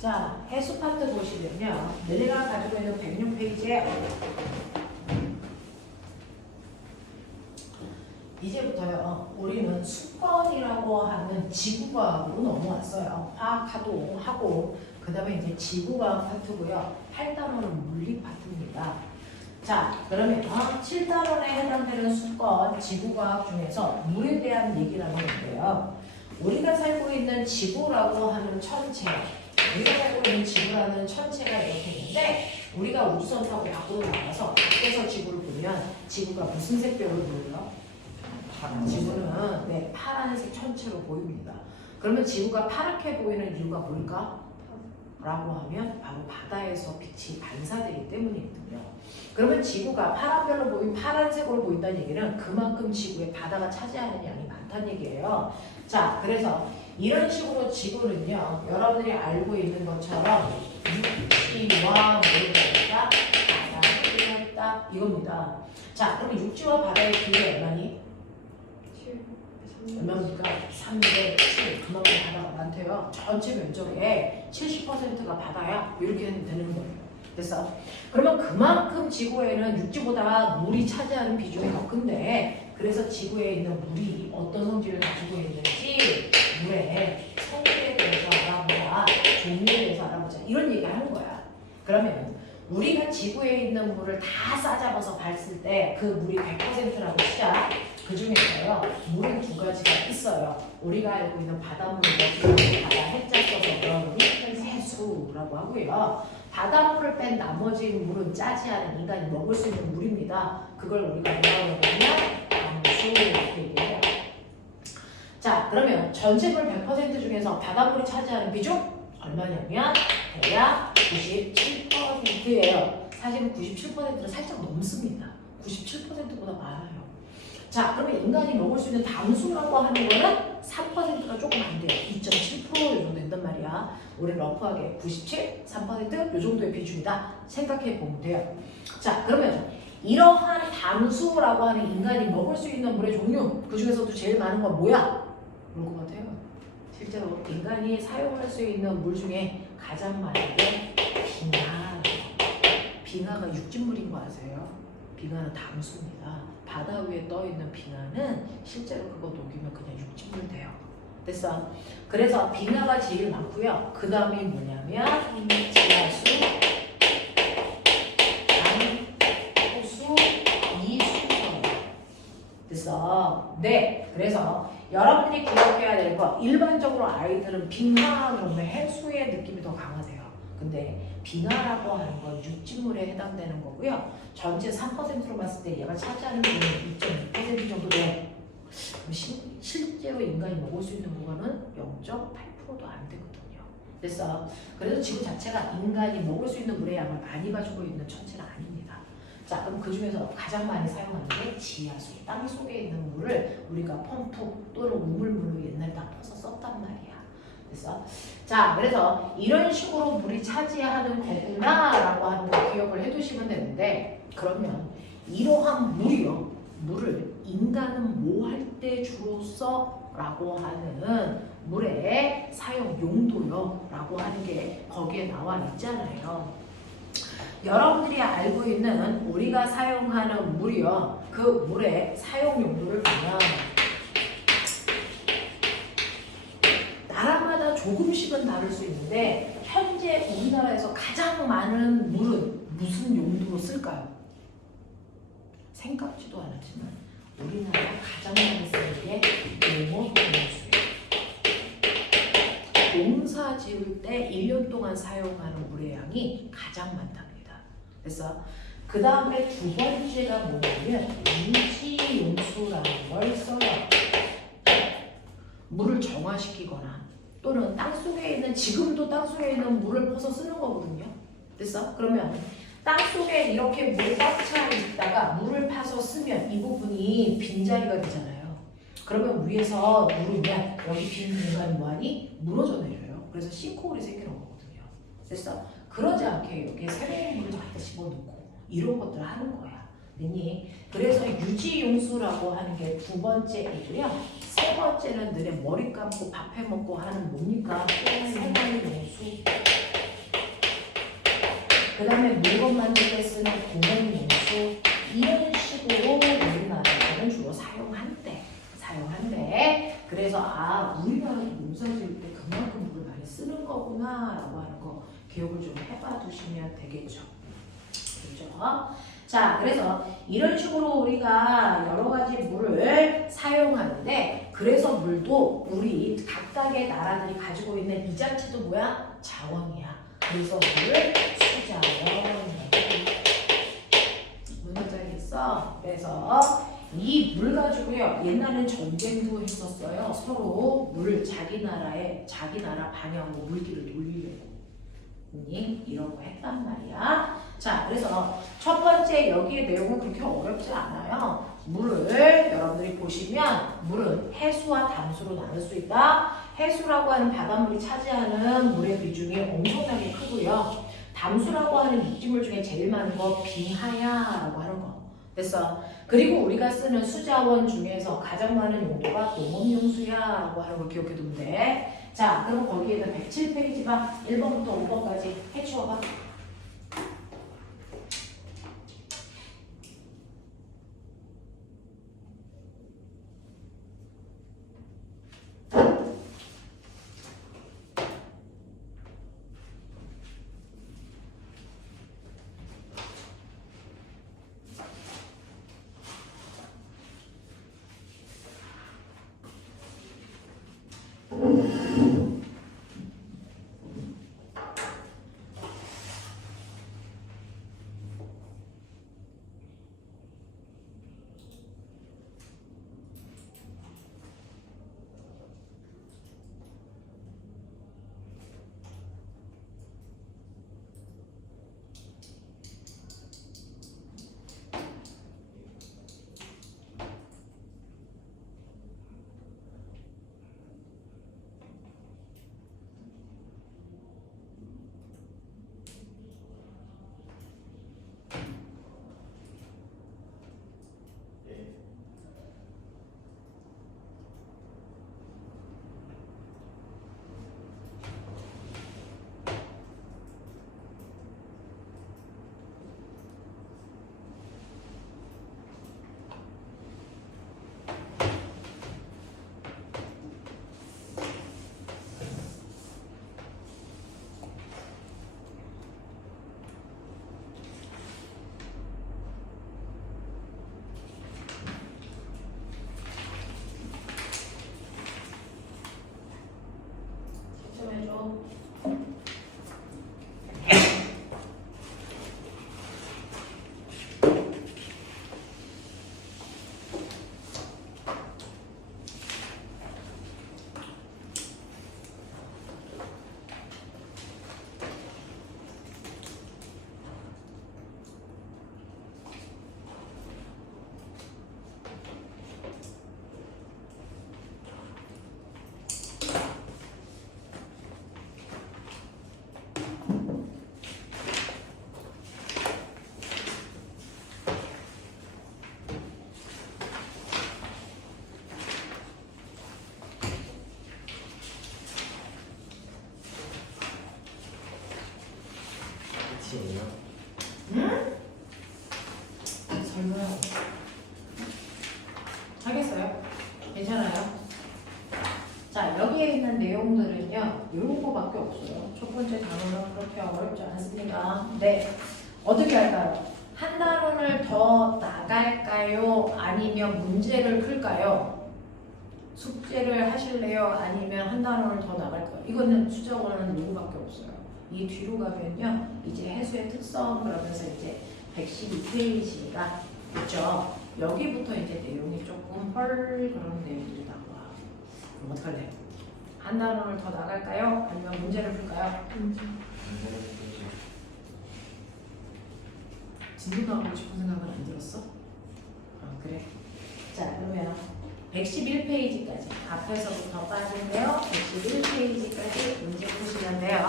자, 해수 파트 보시면요. 너네가 가지고 있는 106페이지에 이제부터요. 우리는 수권이라고 하는 지구과학으로 넘어왔어요. 화학하도 하고 그 다음에 이제 지구과학 파트고요. 8단원은 물리 파트입니다. 자, 그러면 7단원에 해당되는 수권 지구과학 중에서 물에 대한 얘기를 하는 건데요. 우리가 살고 있는 지구라고 하는 천체, 우리가 살고 있는 지구라는 천체가 이렇게 있는데 우리가 우주선 타고 밖으로 나가서 밖에서 지구를 보면 지구가 무슨 색별로 보여요? 지구는 네, 파란색 천체로 보입니다. 그러면 지구가 파랗게 보이는 이유가 뭘까? 라고 하면 바로 바다에서 빛이 반사되기 때문이거든요. 그러면 지구가 파란별로 보인 파란색으로 보인다는 얘기는 그만큼 지구에 바다가 차지하는 양이 많다는 얘기예요. 자, 그래서 이런 식으로 지구는요, 여러분들이 알고 있는 것처럼 육지와 물이다, 바다가 있다 이겁니다. 자, 그럼 육지와 바다의 비율이 얼마니? 얼마입니까? 3대 7. 그만큼 바다가 많대요. 전체 면적의 70%가 바다야. 이렇게 되는 거예요. 됐어? 그러면 그만큼 지구에는 육지보다 물이 차지하는 비중이 더 큰데, 그래서 지구에 있는 물이 어떤 성질을 가지고 있는지 물의 성질에 대해서 알아보자, 종류에 대해서 알아보자, 이런 얘기를 하는 거야. 그러면 우리가 지구에 있는 물을 다 싸잡아서 봤을 때 그 물이 100%라고 치자. 그 중에서요, 물은 두 가지가 있어요. 우리가 알고 있는 바닷물을 바다 해자 써서 그러니 해수라고 하고요. 바닷물을 뺀 나머지 물은 짜지 않은 인간이 먹을 수 있는 물입니다. 그걸 우리가 뭐라고 하냐면 강수 이렇게 얘기해요. 자, 그러면 전체 물 100% 중에서 바닷물이 차지하는 비중 얼마냐면 대략 97%예요. 사실은 97%는 살짝 넘습니다. 97%보다 많아요. 자, 그러면 인간이 먹을 수 있는 담수라고 하는 거는 3%가 조금 안 돼요. 2.7% 정도 된단 말이야. 우리 러프하게 97, 3% 이 정도의 비중이다 생각해 보면 돼요. 자, 그러면 이러한 담수라고 하는 인간이 먹을 수 있는 물의 종류, 그 중에서도 제일 많은 건 뭐야? 뭘 것 같아요? 실제로 인간이 사용할 수 있는 물 중에 가장 많은 게 빙하. 빙하가 육진물인 거 아세요? 빙하는 담수입니다. 바다 위에 떠 있는 빙하는 실제로 그거 녹이면 그냥 육진물 돼요. 됐어? 그래서 빙하가 제일 많고요. 그 다음이 뭐냐면 지하수, 호수, 이수서예요. 됐어? 네. 그래서 여러분이 기억해야 될 거, 일반적으로 아이들은 빙하 그러면 해수의 느낌이 더 강하대요. 근데 빙하라고 하는 건 육지물에 해당되는 거고요. 전체 3%로 봤을 때 얘가 차지하는 비율은 2.6% 정도 돼. 실제로 인간이 먹을 수 있는 물건은 0.8%도 안 되거든요. 그래서 그래서 지구 자체가 인간이 먹을 수 있는 물의 양을 많이 가지고 있는 천체는 아닙니다. 자, 그럼 그 중에서 가장 많이 사용하는 게 지하수, 땅 속에 있는 물을 우리가 펌프 또는 우물물로 옛날에 다 퍼서 썼단 말이야. 됐어? 자, 그래서 이런 식으로 물이 차지하는 거구나라고 하는 거 기억을 해두시면 되는데, 그러면 이러한 물이요, 물을 인간은 뭐 할 때 주로 써라고 하는 물의 사용 용도요 라고 하는 게 거기에 나와 있잖아요. 여러분들이 알고 있는 우리가 사용하는 물이요, 그 물의 사용 용도를 보면 나라마다 조금씩은 다를 수 있는데 현재 우리나라에서 가장 많은 물은 무슨 용도로 쓸까요? 생각지도 않았지만 우리나라가 가장 많이 쓰는 게 농업용수예요. 농사 지을 때 1년 동안 사용하는 물의 양이 가장 많답니다. 그래서 그 다음에 두 번째가 뭐냐면 유지용수라는 걸 써요. 물을 정화시키거나 또는 땅속에 있는, 지금도 땅속에 있는 물을 퍼서 쓰는 거거든요. 됐어? 그러면 땅속에 이렇게 물이 꽉 차 있다가 물을 파서 쓰면 이 부분이 빈자리가 되잖아요. 그러면 위에서 누르면 여기 빈 공간이 뭐하니? 무너져 내려요. 그래서 싱크홀이 생기는 거거든요. 됐어? 그러지 않게 여기에 새로운 물을 갖다 집어넣고 이런 것들을 하는 거야. 됐니? 그래서 유지용수라고 하는 게 두 번째이고요. 세 번째는 너네 머리 감고 밥 해 먹고 하는 뭡니까? 생활용수. 그 다음에 물건 만들 때 쓰는 공용용수 이런 식으로 우리나라에서는 주로 사용한대. 그래서 우리나라도 농사 지을 때 그만큼 물을 많이 쓰는 거구나 라고 하는 거 기억을 좀 해봐 두시면 되겠죠. 그렇죠? 자, 그래서 이런 식으로 우리가 여러 가지 물을 사용하는데 그래서 물도 우리 각각의 나라들이 가지고 있는 이 자체도 뭐야? 자원이야. 그래서 물을 수자원. 무슨 말이 있어? 그래서 이 물 가지고요. 옛날엔 전쟁도 했었어요. 서로 물 자기 나라 방향으로 물길을 돌리려고. 이런 거 했단 말이야. 자, 그래서 첫 번째 여기의 내용은 그렇게 어렵지 않아요. 물을 여러분들이 보시면 물은 해수와 담수로 나눌 수 있다. 해수라고 하는 바닷물이 차지하는 물의 비중이 엄청나게 크고요. 담수라고 하는 육지물 중에 제일 많은 거 빙하야라고 하는 거. 됐어. 그리고 우리가 쓰는 수자원 중에서 가장 많은 용도가 농업용수야라고 하는 걸 기억해 두면 돼. 자, 그럼 거기에는 107페이지 봐. 1번부터 5번까지 해주어봐. 끝이에요? 응? 설명 하겠어요? 괜찮아요? 자, 여기에 있는 내용들은요 이런 거밖에 없어요. 첫 번째 단어는 그렇게 어렵지 않습니다. 네, 어떻게 할까요? 한 단원을 더 나갈까요? 아니면 문제를 풀까요? 숙제를 하실래요? 아니면 한 단원을 더 나갈까요? 이거는 수정어는 요거밖에 없어요. 이 뒤로 가면요 이제 해수의 특성 그러면서 이제 112페이지가 있죠. 여기부터 이제 내용이 조금 헐 그런 내용들이 나와. 그럼 어떡할래요? 한 단원을 더 나갈까요? 아니면 문제를 풀까요? 진도가 하고 싶은 생각은 안 들었어? 그래. 자, 그러면 111페이지까지 앞에서부터 빠진데요. 111페이지까지 문제 푸시면 돼요.